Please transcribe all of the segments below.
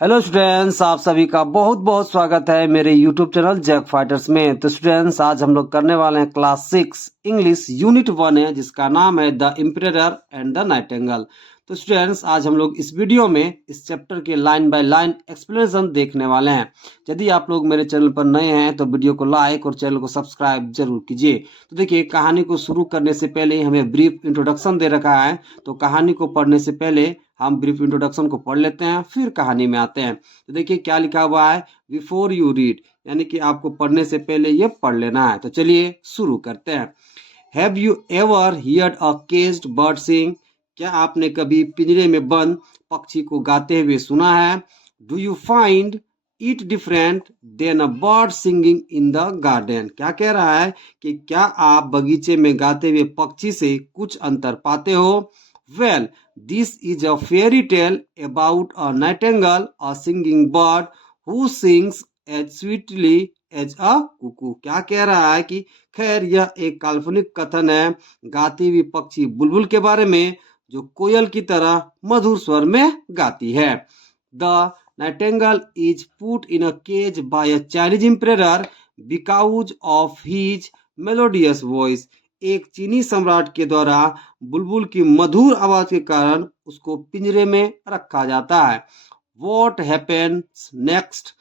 Hello students, आप सभी का बहुत बहुत स्वागत है मेरे यूट्यूब चैनल जैक फाइटर्स में। तो स्टूडेंट्स, आज हम लोग करने वाले हैं क्लास 6 इंग्लिश यूनिट 1 है, जिसका नाम है द इम्परेटर एंड द नाइटिंगेल। तो स्टूडेंट्स, आज हम लोग इस वीडियो में इस चैप्टर के लाइन बाय लाइन एक्सप्लेनेशन देखने वाले हैं। यदि आप लोग मेरे चैनल पर नए हैं तो वीडियो को लाइक और चैनल को सब्सक्राइब जरूर कीजिए। तो देखिए, कहानी को शुरू करने से पहले हमें ब्रीफ इंट्रोडक्शन दे रखा है, तो कहानी को पढ़ने से पहले हम ब्रीफ इंट्रोडक्शन को पढ़ लेते हैं, फिर कहानी में आते हैं। तो देखिए क्या लिखा हुआ है, बिफोर यू रीड, यानी कि आपको पढ़ने से पहले ये पढ़ लेना है। तो चलिए शुरू करते हैं। Have you ever heard a caged bird sing? क्या आपने कभी पिंजरे में बंद पक्षी को गाते हुए सुना है? Do you find it different than a bird singing in the garden? क्या कह रहा है कि क्या आप बगीचे में गाते हुए पक्षी से कुछ अंतर पाते हो? Well, this is a fairy tale about a nightingale, a singing bird who sings as sweetly as a cuckoo. क्या कह रहा है कि खैर यह एक काल्पनिक कथन है गाती हुई पक्षी बुलबुल के बारे में, जो कोयल की तरह मधुर स्वर में गाती है। The nightingale is put in a cage by a Chinese emperor because of his melodious voice. एक चीनी सम्राट के द्वारा बुलबुल की मधुर आवाज के कारण उसको पिंजरे में रखा जाता है। What happens next?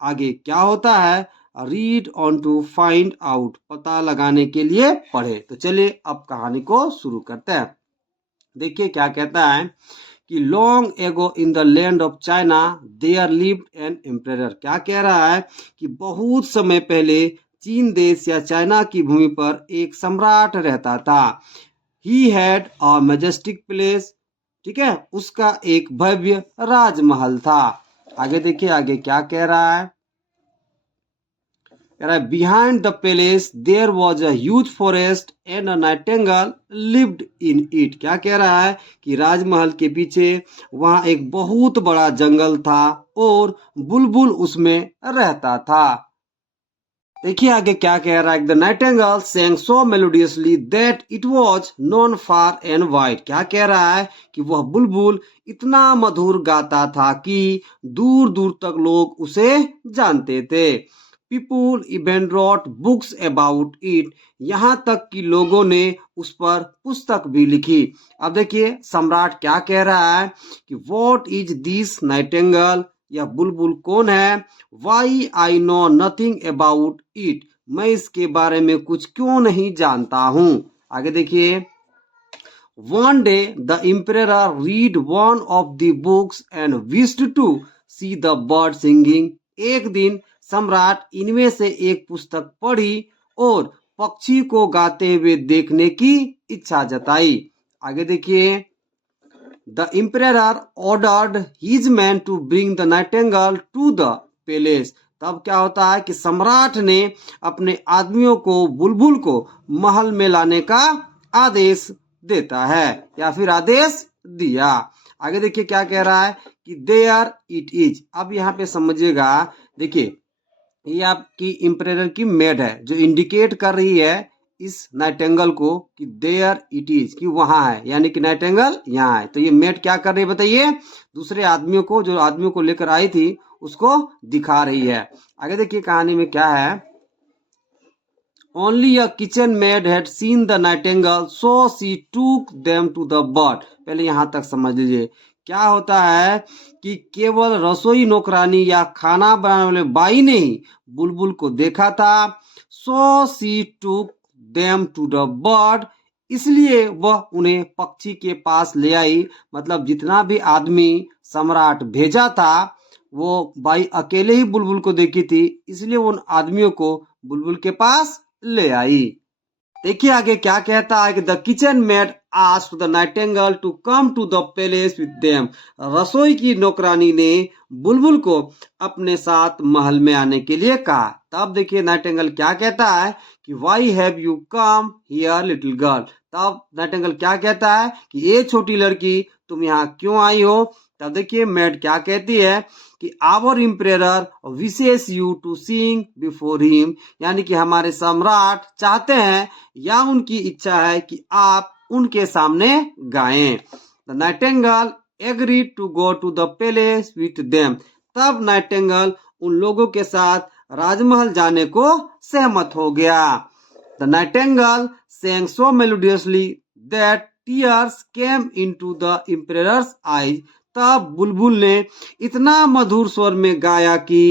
आगे क्या होता है? Read on to find out, पता लगाने के लिए पढ़े। तो चलिए अब कहानी को शुरू करते हैं। देखिए क्या कहता है कि long ago in the land of China there lived an emperor. क्या कह रहा है कि बहुत समय पहले चीन देश या चाइना की भूमि पर एक सम्राट रहता था। He had a majestic place, ठीक है, उसका एक भव्य राजमहल था। आगे देखिए आगे क्या कह रहा है। कह रहा है behind the palace there was a huge forest and a nightingale lived in it. क्या कह रहा है कि राजमहल के पीछे वहां एक बहुत बड़ा जंगल था और बुलबुल उसमें रहता था। देखिए आगे क्या कह रहा है। The Nightingale sang so melodiously that it was known far and wide। क्या कह रहा है कि वह बुलबुल इतना मधुर गाता था कि दूर दूर तक लोग उसे जानते थे। People even wrote books about it, यहाँ तक कि लोगों ने उस पर पुस्तक भी लिखी। अब देखिए सम्राट क्या कह रहा है कि What is this nightingale? यह बुलबुल कौन है? Why I know nothing about it, मैं इसके बारे में कुछ क्यों नहीं जानता हूं। आगे देखिए। One day the emperor read one of the books and wished to see the bird singing. एक दिन सम्राट इनमें से एक पुस्तक पढ़ी और पक्षी को गाते हुए देखने की इच्छा जताई। आगे देखिए। The emperor ordered his men to bring the nightingale to the palace। तब क्या होता है कि सम्राट ने अपने आदमियों को बुलबुल को महल में लाने का आदेश देता है या फिर आदेश दिया। आगे देखिए क्या कह रहा है कि देयर इट इज। अब यहाँ पे समझिएगा, देखिए ये आपकी इम्परेटर की मेड है जो इंडिकेट कर रही है इस नाइटिंगेल को कि देयर इट इज, कि वहां है, यानी कि नाइटिंगेल यहाँ है। तो ये मेड क्या कर रही है बताइए? दूसरे आदमियों को, जो आदमियों को लेकर आई थी, उसको दिखा रही है। आगे देखिए कहानी में क्या है। Only a kitchen maid had seen the nightingale, so she took them to the bird। पहले यहां तक समझ लीजिए क्या होता है कि केवल रसोई नौकरानी या खाना बनाने वाले बाई ने ही बुलबुल को देखा था। So she took them to the bird, इसलिए वह उन्हें पक्षी के पास ले आई। मतलब जितना भी आदमी सम्राट भेजा था वो बाई अकेले ही बुलबुल को देखी थी, इसलिए उन आदमियों को बुलबुल के पास ले आई। देखिए आगे क्या कहता है कि the kitchen maid asked the nightingale to come to the palace with them. रसोई की नौकरानी ने बुलबुल को अपने साथ महल में आने के लिए कहा। तब देखिए नाइटिंगेल क्या कहता है कि why have you come here little girl. तब नाइटिंगेल क्या कहता है कि ये छोटी लड़की, तुम यहाँ क्यों आई हो? तब देखिए मेड क्या कहती है कि our emperor wishes you to sing before him, यानी कि हमारे सम्राट चाहते हैं या उनकी इच्छा है कि आप उनके सामने गाएं। The nightingale agreed to go to the palace with them. तब नाइटिंगेल उन लोगों के साथ राजमहल जाने को सहमत हो गया। The Nightingale sang so melodiously that tears came into the emperor's eyes। तब बुलबुल ने इतना मधुर स्वर में गाया कि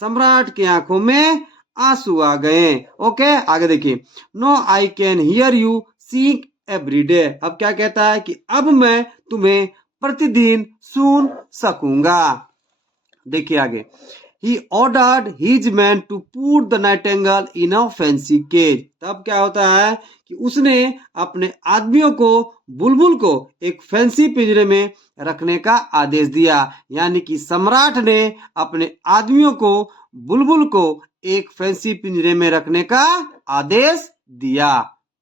सम्राट की आंखों में आंसू आ गए। ओके, आगे देखिए। No I can hear you sing every day. अब क्या कहता है कि अब मैं तुम्हें प्रतिदिन सुन सकूंगा। देखिए आगे। He ordered his men to put the nightingale in a fancy cage। तब क्या होता है कि उसने अपने आदमियों को बुलबुल को एक फैंसी पिंजरे में रखने का आदेश दिया। यानी कि सम्राट ने अपने आदमियों को बुलबुल को एक फैंसी पिंजरे में रखने का आदेश दिया।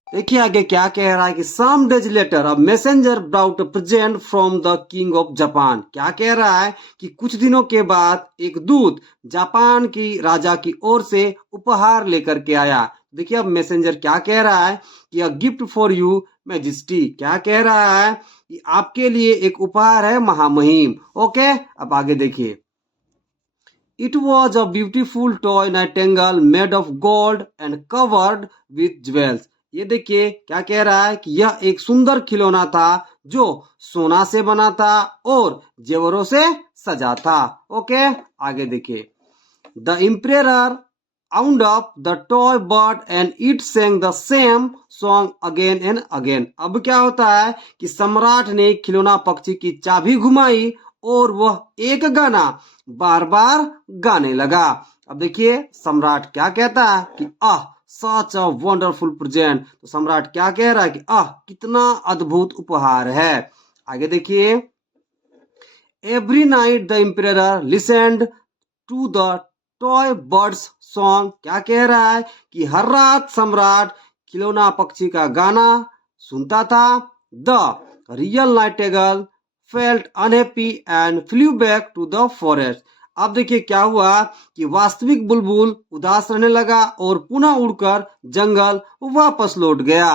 देखिए आगे क्या कह रहा है कि some days later a messenger brought a present from the king of Japan. क्या कह रहा है कि कुछ दिनों के बाद एक दूत जापान की राजा की ओर से उपहार लेकर के आया। देखिए अब मैसेंजर क्या कह रहा है कि a gift for you majesty. क्या कह रहा है कि आपके लिए एक उपहार है महामहिम। ओके, अब आगे देखिए। It was a beautiful toy nightingale made of gold and covered with jewels। ये देखिए क्या कह रहा है कि यह एक सुंदर खिलौना था जो सोना से बना था और जेवरों से सजा था। ओके, आगे देखिए। The emperor wound up the toy bird and it sang the same song again and again। अब क्या होता है कि सम्राट ने खिलौना पक्षी की चाबी घुमाई और वह एक गाना बार बार गाने लगा। अब देखिए सम्राट क्या कहता है कि आह सच अ वंडरफुल प्रेजेंट। तो सम्राट क्या कह रहा है कि आह कितना अद्भुत उपहार है। आगे देखिए। Every night the emperor listened to the toy bird's song. क्या कह रहा है कि हर रात सम्राट खिलौना पक्षी का गाना सुनता था। The real nightingale felt unhappy and flew back to the forest. अब देखिए क्या हुआ कि वास्तविक बुलबुल उदास रहने लगा और पुनः उड़कर जंगल वापस लौट गया।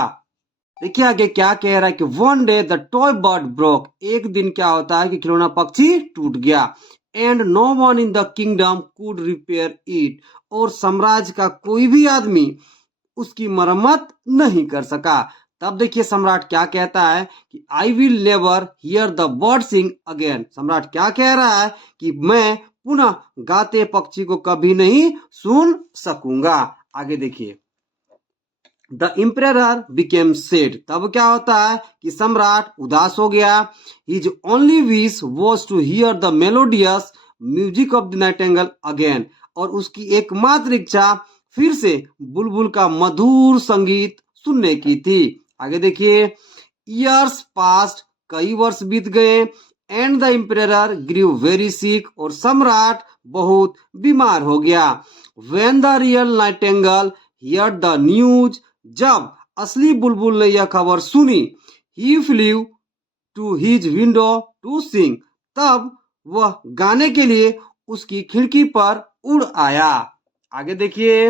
देखिए आगे क्या कह रहा है कि one day the toy bird broke. एक दिन क्या होता है कि खिलौना पक्षी टूट गया। And no one in the kingdom could repair it. और साम्राज्य का कोई भी आदमी उसकी मरम्मत नहीं कर सका। तब देखिए सम्राट क्या कहता है कि I will never hear the bird sing again. सम्राट क्या कह रहा है कि मैं पुनः गाते पक्षी को कभी नहीं सुन सकूंगा। आगे देखिए। The emperor became sad. तब क्या होता है कि सम्राट उदास हो गया। His only wish was to hear the melodious music of the nightingale again. और उसकी एकमात्र इच्छा फिर से बुलबुल का मधुर संगीत सुनने की थी। आगे देखिए। Years passed. कई वर्ष बीत गए। And the emperor grew very sick. और सम्राट बहुत बीमार हो गया। When the real nightingale hear the news. जब असली बुलबुल ने यह खबर सुनी। He flew to his window to sing. तब वह गाने के लिए उसकी खिड़की पर उड़ आया। आगे देखिए।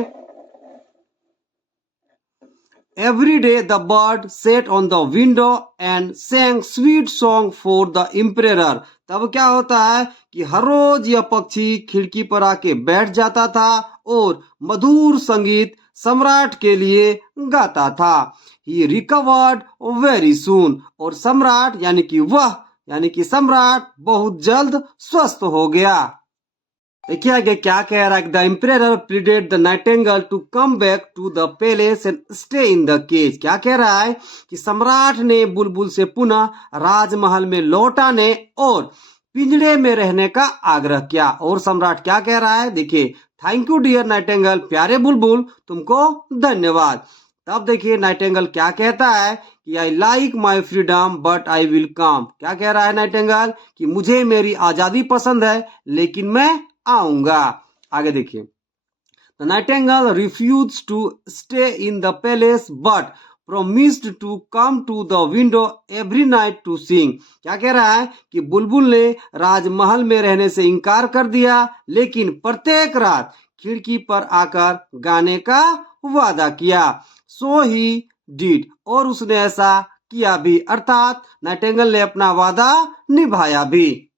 Every day the bird set on the window and sang sweet song for the emperor. तब क्या होता है कि हर रोज यह पक्षी खिड़की पर आके बैठ जाता था और मधुर संगीत सम्राट के लिए गाता था। ही रिकवर्ड वेरी सून। और सम्राट यानी कि सम्राट बहुत जल्द स्वस्थ हो गया। देखिए आगे क्या कह रहा है। The emperor pleaded the nightingale to come back to the palace and stay in the cage. क्या कह रहा है कि सम्राट ने बुलबुल से पुनः राजमहल में लौट आने और पिंजरे में रहने का आग्रह किया। और सम्राट क्या कह रहा है देखिए। Thank you dear nightingale. प्यारे बुलबुल तुमको धन्यवाद। तब देखिए नाइटिंगेल क्या कहता है कि I like my freedom but I will come. क्या कह रहा है नाइटिंगेल कि मुझे मेरी आजादी पसंद है लेकिन मैं आऊंगा। आगे देखिए। The nightingale refuse to stay in the palace but promised to come to the window every night to sing। क्या कह रहा है कि बुलबुल ने राजमहल में रहने से इनकार कर दिया लेकिन प्रत्येक रात खिड़की पर आकर गाने का वादा किया। सो ही डिड। और उसने ऐसा किया भी। अर्थात नाइटिंगेल ने अपना वादा निभाया भी।